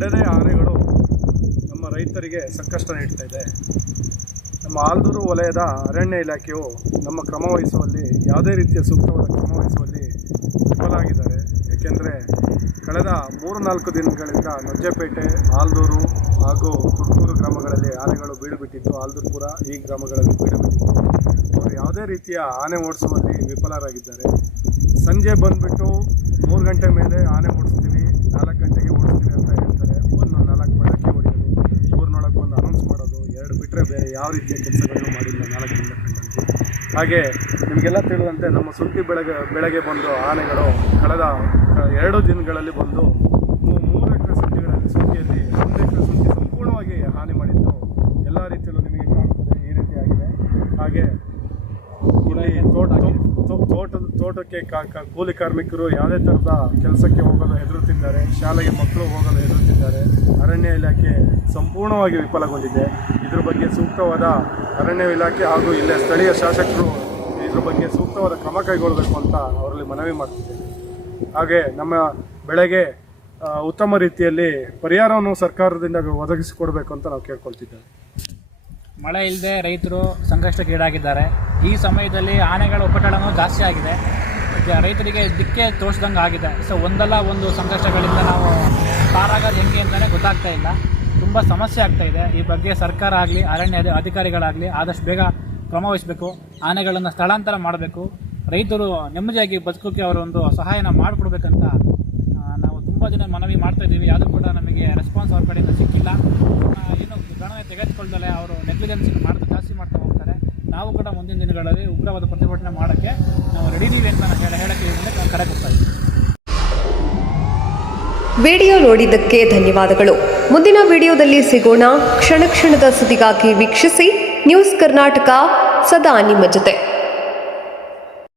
ಬಿಡದೆ ಆನೆಗಳು ನಮ್ಮ ರೈತರಿಗೆ ಸಂಕಷ್ಟ ನೀಡ್ತಾ ಇದೆ. ನಮ್ಮ ಆಲ್ದೂರು ವಲಯದ ಅರಣ್ಯ ಇಲಾಖೆಯು ನಮ್ಮ ಕ್ರಮ ವಹಿಸುವಲ್ಲಿ ಯಾವುದೇ ರೀತಿಯ ಸೂಕ್ತವಾದ ಕ್ರಮ ವಹಿಸುವಲ್ಲಿ ವಿಫಲ ಆಗಿದ್ದಾರೆ. ಏಕೆಂದರೆ ಕಳೆದ 3-4 ದಿನಗಳಿಂದ ನೊಜ್ಜಪೇಟೆ, ಆಲ್ದೂರು ಹಾಗೂ ತುರ್ಕೂರು ಗ್ರಾಮಗಳಲ್ಲಿ ಆನೆಗಳು ಬೀಡುಬಿಟ್ಟಿದ್ದು, ಆಲ್ದೂರುಪುರ ಈ ಗ್ರಾಮಗಳಲ್ಲಿ ಬೀಡುಬಿಟ್ಟಿದ್ದು ಅವರು ಯಾವುದೇ ರೀತಿಯ ಆನೆ ಓಡಿಸುವಲ್ಲಿ ವಿಫಲರಾಗಿದ್ದಾರೆ. ಸಂಜೆ ಬಂದುಬಿಟ್ಟು 3 ಗಂಟೆ ಮೇಲೆ ಆನೆ ಓಡಿಸ್ತೀವಿ, 4 ಗಂಟೆಗೆ ಓಡಿಸ್ತೀವಿ ಅಂತ ಹೇಳ್ತಾರೆ. 4 ಪಟಾಕಿ ಹೊಡೆಯೋದು, ಊರಿನೊಳಗೆ ಬಂದು ಅನೌನ್ಸ್ ಮಾಡೋದು, 2 ಬಿಟ್ಟರೆ ಬೇರೆ ಯಾವ ರೀತಿಯ ಕೆಲಸಗಳನ್ನು ಮಾಡಿಲ್ಲ 4 ದಿನದ ಕಂಡಂತೆ. ಹಾಗೆ ನಿಮಗೆಲ್ಲ ತಿಳಿದಂತೆ ನಮ್ಮ ಶುಂಠಿ ಬೆಳೆಗೆ ಬಂದು ಆನೆಗಳು ಕಳೆದ 2 ದಿನಗಳಲ್ಲಿ ಬಂದು 3 ಎಕರೆ ಶುಂಠಿಯಲ್ಲಿ 1 ಎಕರೆ ಶುಂಠಿ ಸಂಪೂರ್ಣವಾಗಿ ಹಾನಿ ಮಾಡಿದ್ದು ಎಲ್ಲ ರೀತಿಯಲ್ಲೂ ನಿಮಗೆ ಕಾಣ್ತದೆ. ಈ ರೀತಿಯಾಗಿದೆ. ಹಾಗೆ ಇಲ್ಲಿ ತೋಟಕ್ಕೆ ಕೂಲಿ ಕಾರ್ಮಿಕರು ಯಾವುದೇ ಥರದ ಕೆಲಸಕ್ಕೆ ಹೋಗಲು ಹೆದರುತ್ತಿದ್ದಾರೆ, ಶಾಲೆಗೆ ಮಕ್ಕಳು ಹೋಗಲು ಹೆದರುತ್ತಿದ್ದಾರೆ. ಅರಣ್ಯ ಇಲಾಖೆ ಸಂಪೂರ್ಣವಾಗಿ ವಿಫಲಗೊಂಡಿದೆ. ಇದ್ರ ಬಗ್ಗೆ ಸೂಕ್ತವಾದ ಅರಣ್ಯ ಇಲಾಖೆ ಹಾಗೂ ಇಲ್ಲೇ ಸ್ಥಳೀಯ ಶಾಸಕರು ಇದ್ರ ಬಗ್ಗೆ ಸೂಕ್ತವಾದ ಕ್ರಮ ಕೈಗೊಳ್ಳಬೇಕು ಅಂತ ಅವರಲ್ಲಿ ಮನವಿ ಮಾಡ್ತಿದ್ದೇವೆ. ಹಾಗೆ ನಮ್ಮ ಬೆಳೆಗೆ ಉತ್ತಮ ರೀತಿಯಲ್ಲಿ ಪರಿಹಾರವನ್ನು ಸರ್ಕಾರದಿಂದ ಒದಗಿಸಿಕೊಡಬೇಕು ಅಂತ ನಾವು ಕೇಳ್ಕೊಳ್ತಿದ್ದೇವೆ. ಮಳೆ ಇಲ್ಲದೆ ರೈತರು ಸಂಕಷ್ಟಕ್ಕೀಡಾಗಿದ್ದಾರೆ. ಈ ಸಮಯದಲ್ಲಿ ಆನೆಗಳ ಉಪಟಳನೂ ಜಾಸ್ತಿ ಆಗಿದೆ. ರೈತರಿಗೆ ದಿಕ್ಕೆ ತೋರಿಸ್ದಂಗೆ ಆಗಿದೆ. ಸೊ ಒಂದಲ್ಲ ಒಂದು ಸಂಕಷ್ಟಗಳಿಂದ ನಾವು ಪಾರಾಗೋದು ಹೆಂಗೆ ಅಂತಲೇ ಗೊತ್ತಾಗ್ತಾ ಇಲ್ಲ. ತುಂಬ ಸಮಸ್ಯೆ ಆಗ್ತಾಯಿದೆ. ಈ ಬಗ್ಗೆ ಸರ್ಕಾರ ಆಗಲಿ ಅರಣ್ಯ ಅಧಿಕಾರಿಗಳಾಗಲಿ ಆದಷ್ಟು ಬೇಗ ಕ್ರಮ ವಹಿಸಬೇಕು. ಆನೆಗಳನ್ನು ಸ್ಥಳಾಂತರ ಮಾಡಬೇಕು. ರೈತರು ನೆಮ್ಮದಿಯಾಗಿ ಬದುಕೋಕ್ಕೆ ಅವರೊಂದು ಸಹಾಯನ ಮಾಡಿಕೊಡ್ಬೇಕಂತ ನಾವು ತುಂಬ ಜನ ಮನವಿ ಮಾಡ್ತಾಯಿದ್ದೀವಿ. ಯಾವುದೂ ಕೂಡ ನಮಗೆ ರೆಸ್ಪಾನ್ಸ್ ಅವ್ರ ಕಡೆಯಿಂದ ಸಿಕ್ಕಿಲ್ಲ. ಏನು ಗಣನೆ ತೆಗೆದುಕೊಳ್ಳದಲ್ಲೇ ಅವರು ನೆಗ್ಲಿಜೆನ್ಸ್ ಜಾಸ್ತಿ ಮಾಡ್ತಾ ಹೋಗ್ತಾರೆ. ನಾವು ಕೂಡ ಮುಂದಿನ ದಿನಗಳಲ್ಲಿ ಉಗ್ರವಾದ ಪ್ರತಿಭಟನೆ ಮಾಡೋಕ್ಕೆ ನಾವು ರೆಡಿ ಇದೀವಿ ಅಂತ ಹೇಳಕ್ಕೆ ಕರೆ ಕೊಡ್ತಾ ಇದ್ದೀವಿ. ವಿಡಿಯೋ ನೋಡಿದ್ದಕ್ಕೆ ಧನ್ಯವಾದಗಳು. ಮುಂದಿನ ವಿಡಿಯೋದಲ್ಲಿ ಸಿಗೋಣ. ಕ್ಷಣ ಕ್ಷಣದ ಸುದ್ದಿಗಾಗಿ ವೀಕ್ಷಿಸಿ ನ್ಯೂಸ್ ಕರ್ನಾಟಕ, ಸದಾ ನಿಮ್ಮ ಜೊತೆ.